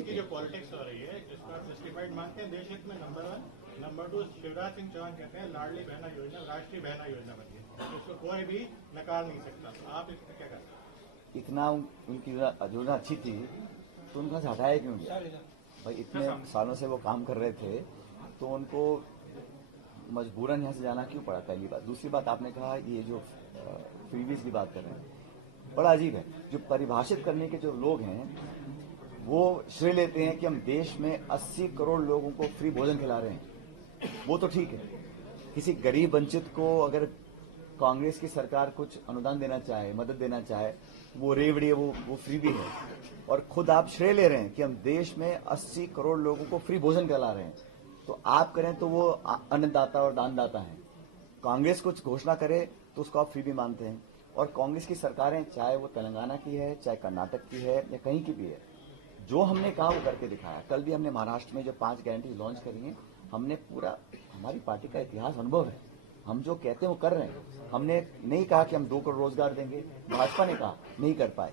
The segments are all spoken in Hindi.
की जो पॉलिटिक्स हो रही है इसको आप जस्टिफाइड मानते हैं देश हित में? नंबर 1। नंबर 2, शिवराज सिंह चौहान कहते हैं लाडली बहना योजना राष्ट्रीय बहना योजना बनी है, इसको कोई भी नकार नहीं सकता। तो आप इसमें क्या कहते हैं? इतना उनकी योजना अच्छी थी तो उनका हटाया क्यों गया भाई? इतने सालों से वो काम कर रहे थे तो उनको मजबूरन यहाँ से जाना क्यों पड़ा? पहली बात। दूसरी बात, आपने कहा ये जो फ्रीबीज की बात कर रहे हैं, बड़ा अजीब है। जो परिभाषित करने के जो लोग हैं वो श्रेय लेते हैं कि हम देश में 80 करोड़ लोगों को फ्री भोजन खिला रहे हैं। वो तो ठीक है, किसी गरीब वंचित को अगर कांग्रेस की सरकार कुछ अनुदान देना चाहे, मदद देना चाहे, वो रेवड़ी है, वो फ्री भी है। और खुद आप श्रेय ले रहे हैं कि हम देश में 80 करोड़ लोगों को फ्री भोजन खिला रहे हैं। तो आप करें तो वो अन्नदाता और दानदाता हैं। कांग्रेस कुछ घोषणा करे तो उसको आप फ्री भी मानते हैं। और कांग्रेस की सरकारें, चाहे वो तेलंगाना की है, चाहे कर्नाटक की है, या कहीं की भी है, जो हमने कहा वो करके दिखाया। कल भी हमने महाराष्ट्र में जो 5 गारंटी लॉन्च करी हैं, हमने पूरा, हमारी पार्टी का इतिहास अनुभव है, हम जो कहते हैं वो कर रहे हैं। हमने नहीं कहा कि हम 2 करोड़ रोजगार देंगे, भाजपा ने कहा नहीं कर पाए।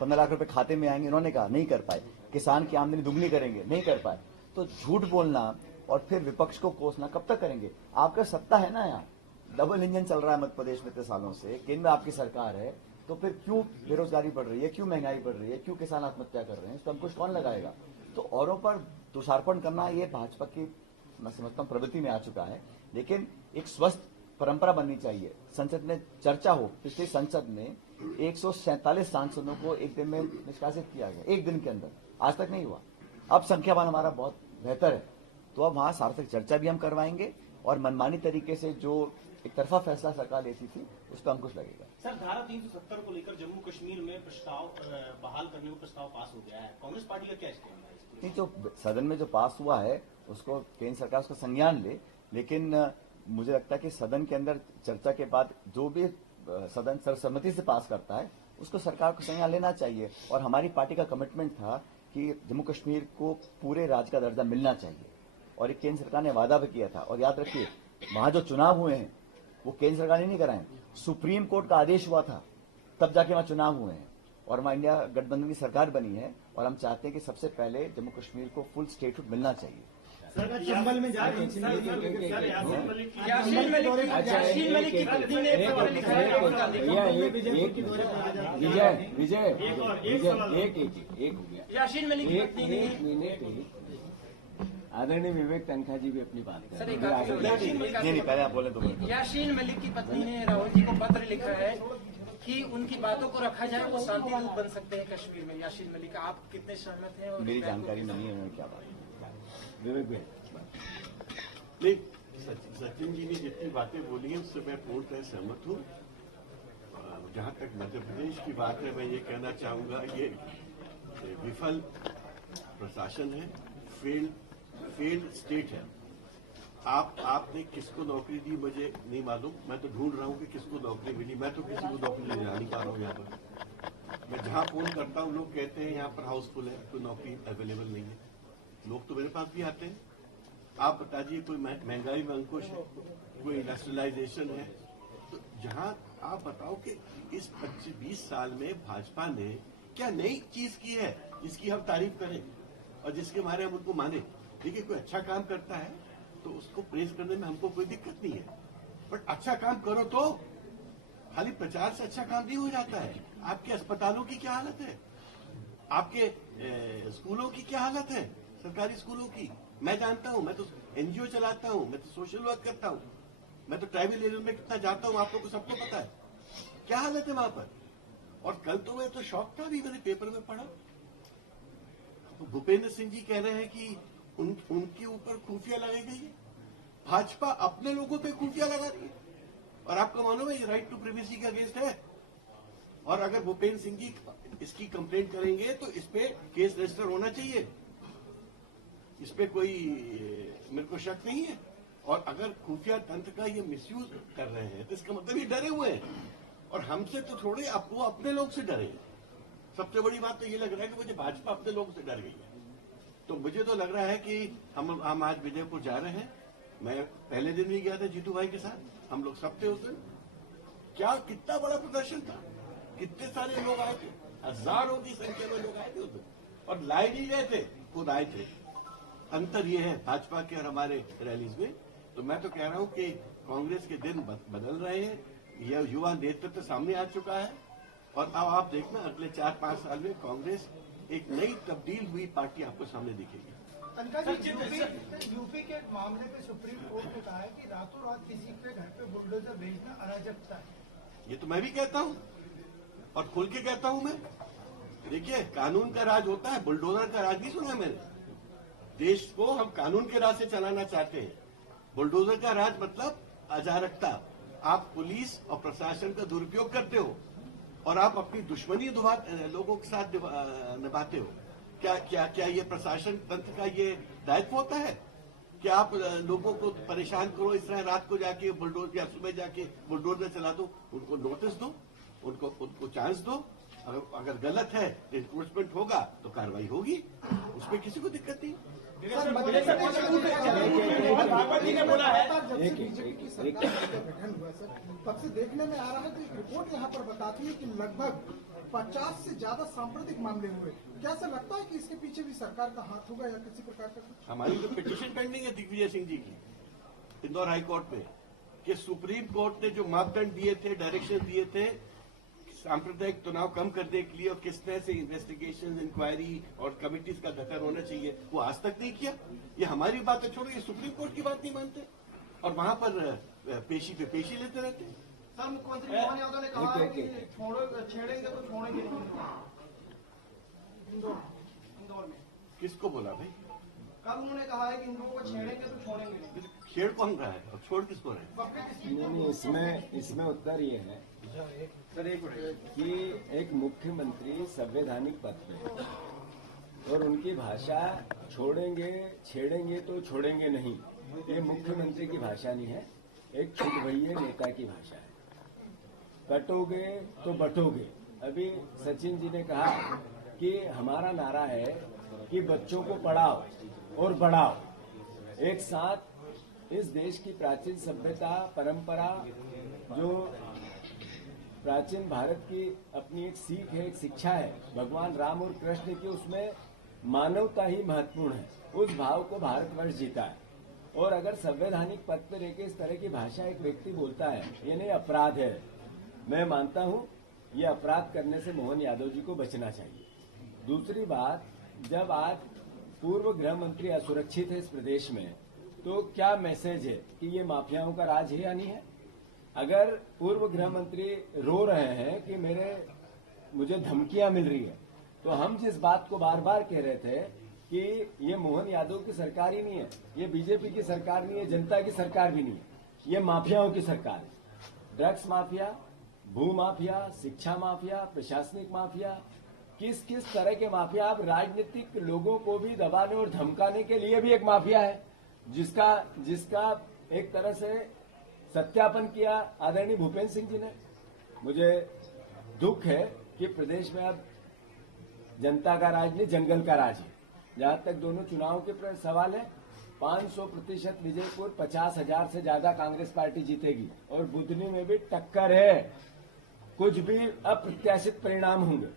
15 लाख रुपए खाते में आएंगे, उन्होंने कहा नहीं कर पाए। किसान की आमदनी दुगनी करेंगे, नहीं कर पाए। तो झूठ बोलना और फिर विपक्ष को कोसना कब तक करेंगे? आपका सत्ता है ना, यहाँ डबल इंजन चल रहा है मध्य प्रदेश में इतने सालों से, केंद्र में आपकी सरकार है, तो फिर क्यों बेरोजगारी बढ़ रही है, क्यों महंगाई बढ़ रही है, क्यों किसान आत्महत्या कर रहे हैं? इसको अंकुश कौन लगाएगा? तो औरों पर दोषारोपण करना ये भाजपा की, मैं समझता हूँ, प्रवृत्ति में आ चुका है। लेकिन एक स्वस्थ परंपरा बननी चाहिए, संसद में चर्चा हो। पिछली संसद में 147 सांसदों को एक दिन में निष्कासित किया गया, एक दिन के अंदर, आज तक नहीं हुआ। अब संख्याबल हमारा बहुत बेहतर है, तो अब वहां सार्थक चर्चा भी हम करवाएंगे और मनमानी तरीके से जो एक तरफा फैसला सरकार लेती थी उस पर अंकुश लगेगा। सर, धारा 370 को लेकर जम्मू कश्मीर में प्रस्ताव बहाल करने को प्रस्ताव पास हो गया है, कांग्रेस पार्टी का क्या स्टैंड है? नहीं, जो सदन में जो पास हुआ है उसको केंद्र सरकार उसका संज्ञान ले, लेकिन मुझे लगता है कि सदन के अंदर चर्चा के बाद जो भी सदन सर्वसम्मति से पास करता है उसको सरकार को संज्ञान लेना चाहिए। और हमारी पार्टी का कमिटमेंट था कि जम्मू कश्मीर को पूरे राज्य का दर्जा मिलना चाहिए, और एक केंद्र सरकार ने वादा भी किया था। और याद रखिए, वहां जो चुनाव हुए हैं वो केंद्र सरकार ने नहीं कराए, सुप्रीम कोर्ट का आदेश हुआ था, तब जाके वहां चुनाव हुए हैं। और वहां इंडिया गठबंधन की सरकार बनी है, और हम चाहते हैं कि सबसे पहले जम्मू कश्मीर को फुल स्टेटहुड मिलना चाहिए। चंबल में जाके यासीन मलिक की पत्नी ने पत्र लिखा है राहुल गांधी एक हो गया। यासीन मलिक की पत्नी ने, आदरणीय विवेक तनखा जी भी अपनी बात सर, नहीं, पहले आप बोले तो बोले। यासीन मलिक की पत्नी ने राहुल जी को पत्र लिखा है कि उनकी बातों को रखा जाए, वो शांति दूत बन सकते हैं कश्मीर में। यासीन मलिक, आप कितने सहमत हैं? और मेरी जानकारी नहीं है उन्होंने क्या बात। विवेक भाई नहीं, सचिन जी ने जितनी बातें बोली हैं उससे मैं पूर्णतः सहमत हूँ। जहाँ तक मध्य प्रदेश की बात है, मैं ये कहना चाहूंगा, ये विफल प्रशासन है, फेल्ड स्टेट है। आपने किसको नौकरी दी मुझे नहीं मालूम, मैं तो ढूंढ रहा हूँ कि किसको नौकरी मिली। मैं तो किसी को नौकरी ले नहीं पा रहा हूँ। यहाँ पर मैं जहाँ फोन करता हूँ लोग कहते हैं यहाँ पर हाउसफुल है, कोई नौकरी अवेलेबल नहीं है। लोग तो मेरे पास भी आते हैं। आप बताइए, कोई महंगाई में अंकुश है, कोई इंडस्ट्रियलाइजेशन है? तो जहां आप बताओ कि इस 25-20 साल में भाजपा ने क्या नई चीज की है जिसकी हम तारीफ करें और जिसके बारे में हम उनको माने? देखिए, कोई अच्छा काम करता है तो उसको प्रेज करने में हमको कोई दिक्कत नहीं है, बट अच्छा काम करो तो खाली प्रचार से अच्छा काम नहीं हो जाता है। आपके अस्पतालों की क्या हालत है, आपके स्कूलों की क्या हालत है, सरकारी स्कूलों की? मैं जानता हूं, मैं तो एनजीओ चलाता हूं, मैं तो सोशल वर्क करता हूं, मैं तो ट्राइबल एरिया में कितना जाता हूं, आप लोगों को सबको पता है क्या हालत है वहां पर। और कल तो मैं तो शौक था, भी मैंने पेपर में पढ़ा, तो भूपेंद्र सिंह जी कह रहे हैं कि उनके ऊपर खुफिया लगाई गई है। भाजपा अपने लोगों पे खुफिया लगा रही है, और आपको मालूम है ये राइट टू प्रिवेसी का अगेंस्ट है। और अगर भूपेंद्र सिंह जी इसकी कंप्लेंट करेंगे तो इस पे केस रजिस्टर होना चाहिए, इस पे कोई मेरे को शक नहीं है। और अगर खुफिया तंत्र का ये मिसयूज कर रहे हैं तो इसका मतलब ये डरे हुए हैं, और हमसे तो थोड़े वो अपने लोग से डरे हैं। सबसे बड़ी बात तो ये लग रहा है कि मुझे भाजपा अपने लोगों से डर गई है। तो मुझे तो लग रहा है कि हम आज विजयपुर जा रहे हैं। मैं पहले दिन भी गया था जीतू भाई के साथ, हम लोग सब थे उस दिन। क्या कितना बड़ा प्रदर्शन था, कितने सारे लोग आए थे, हजारों की संख्या में लोग आए थे। और लाए नहीं गए थे, खुद आए थे। अंतर ये है भाजपा के और हमारे रैलीज में। तो मैं तो कह रहा हूं कि कांग्रेस के दिन बदल रहे हैं, यह युवा नेतृत्व सामने आ चुका है और अब आप देखना अगले 4-5 साल में कांग्रेस एक नई तब्दील हुई पार्टी आपको सामने दिखेगी। यूपी के मामले में सुप्रीम कोर्ट ने कहा है कि रातों रात किसी के घर पे बुलडोजर भेजना अराजकता है। ये तो मैं भी कहता हूं और खुल के कहता हूं मैं। देखिए, कानून का राज होता है, बुलडोजर का राज नहीं सुना मैंने। देश को हम कानून के राज से चलाना चाहते हैं। बुलडोजर का राज मतलब अराजकता। आप पुलिस और प्रशासन का दुरुपयोग करते हो और आप अपनी दुश्मनी लोगों के साथ निभाते हो। क्या ये प्रशासन तंत्र का ये दायित्व होता है कि आप लोगों को परेशान करो, इस तरह रात को जाके बुलडोजर या सुबह जाके बुलडोजर चला दो? उनको नोटिस दो, उनको चांस दो। अगर गलत है एनफोर्समेंट होगा तो कार्रवाई होगी, उसमें किसी को दिक्कत नहीं। भागवत जी ने बोला है गठन हुआ सर, तब से देखने में आ रहा है कि एक रिपोर्ट यहाँ पर बताती है कि लगभग 50 से ज्यादा सांप्रदायिक मामले हुए। क्या ऐसा लगता है कि इसके पीछे भी सरकार का हाथ होगा या किसी प्रकार का कुछ? हमारी तो पिटीशन पेंडिंग है दिग्विजय सिंह जी की इंदौर हाई कोर्ट में कि सुप्रीम कोर्ट ने जो मापदंड दिए थे, डायरेक्शन दिए थे सांप्रदायिक तनाव कम करने के लिए और किस तरह से इन्वेस्टिगेशन, इंक्वायरी और कमिटीज का गठन होना चाहिए, वो आज तक नहीं किया। ये हमारी बात है, छोड़ो, ये सुप्रीम कोर्ट की बात नहीं मानते और वहां पर पेशी पे पेशी लेते रहते हैं। सर, मुख्यमंत्री मोहन यादव ने कहा है कि छेड़ेंगे तो छोड़ेंगे नहीं इंदौर में। किसको बोला भाई? कल उन्होंने कहा है कि इन लोगों को छेड़ेंगे तो छोड़ेंगे नहीं। छेड़ कौन रहा है और छोड़ किसको रहा है? नहीं, इसमें उत्तर ये है कि एक मुख्यमंत्री संवैधानिक पद पे है और उनकी भाषा छोड़ेंगे छेड़ेंगे तो छोड़ेंगे नहीं, ये मुख्यमंत्री की भाषा नहीं है, एक छुटभइये नेता की भाषा है। कटोगे तो बटोगे। अभी सचिन जी ने कहा कि हमारा नारा है कि बच्चों को पढ़ाओ और बढ़ाओ। एक साथ इस देश की प्राचीन सभ्यता, परंपरा, जो प्राचीन भारत की अपनी एक सीख है, एक शिक्षा है भगवान राम और कृष्ण की, उसमें मानवता ही महत्वपूर्ण है। उस भाव को भारतवर्ष जीता है और अगर संवैधानिक पद पर रहकर इस तरह की भाषा एक व्यक्ति बोलता है, ये नहीं अपराध है। मैं मानता हूं ये अपराध करने से मोहन यादव जी को बचना चाहिए। दूसरी बात, जब आज पूर्व गृह मंत्री असुरक्षित है इस प्रदेश में, तो क्या मैसेज है कि ये माफियाओं का राज है या नहीं है? अगर पूर्व गृह मंत्री रो रहे हैं कि मुझे धमकियां मिल रही है, तो हम जिस बात को बार बार कह रहे थे कि ये मोहन यादव की सरकार ही नहीं है, ये बीजेपी की सरकार नहीं है, जनता की सरकार भी नहीं है, ये माफियाओं की सरकार है। ड्रग्स माफिया, भू माफिया, शिक्षा माफिया, प्रशासनिक माफिया, किस किस तरह के माफिया। आप राजनीतिक लोगों को भी दबाने और धमकाने के लिए भी एक माफिया है, जिसका एक तरह से सत्यापन किया आदरणीय भूपेंद्र सिंह जी ने। मुझे दुख है कि प्रदेश में अब जनता का राज नहीं, जंगल का राज है। जहां तक दोनों चुनाव के सवाल है, 500% विजयपुर, 50,000 से ज्यादा कांग्रेस पार्टी जीतेगी और बुधनी में भी टक्कर है, कुछ भी अप्रत्याशित परिणाम होंगे।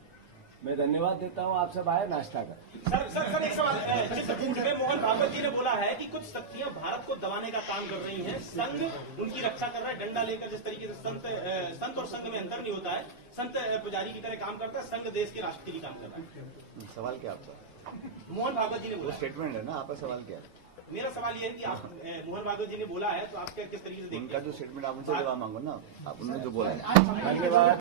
मैं धन्यवाद देता हूं, आप सब आए नाश्ता कर। सर एक सवाल, चित्रकूट में मोहन भागवत जी ने बोला है कि कुछ शक्तियां भारत को दबाने का काम कर रही हैं, संघ उनकी रक्षा कर रहा है, डंडा लेकर। जिस तरीके से संत और संघ में अंतर नहीं होता है, संत पुजारी की तरह काम करता है, संघ देश के राष्ट्रपति की काम कर रहा है। सवाल क्या आपका? मोहन भागवत जी ने बोला, स्टेटमेंट है ना, आपका सवाल क्या है? मेरा सवाल ये है कि आप मोहन भागवत जी ने बोला है तो आप किस तरीके से देखते हैं? उनका जो स्टेटमेंट आप उनसे जवाब मांगो ना, आप उन्होंने जो बोला है। धन्यवाद।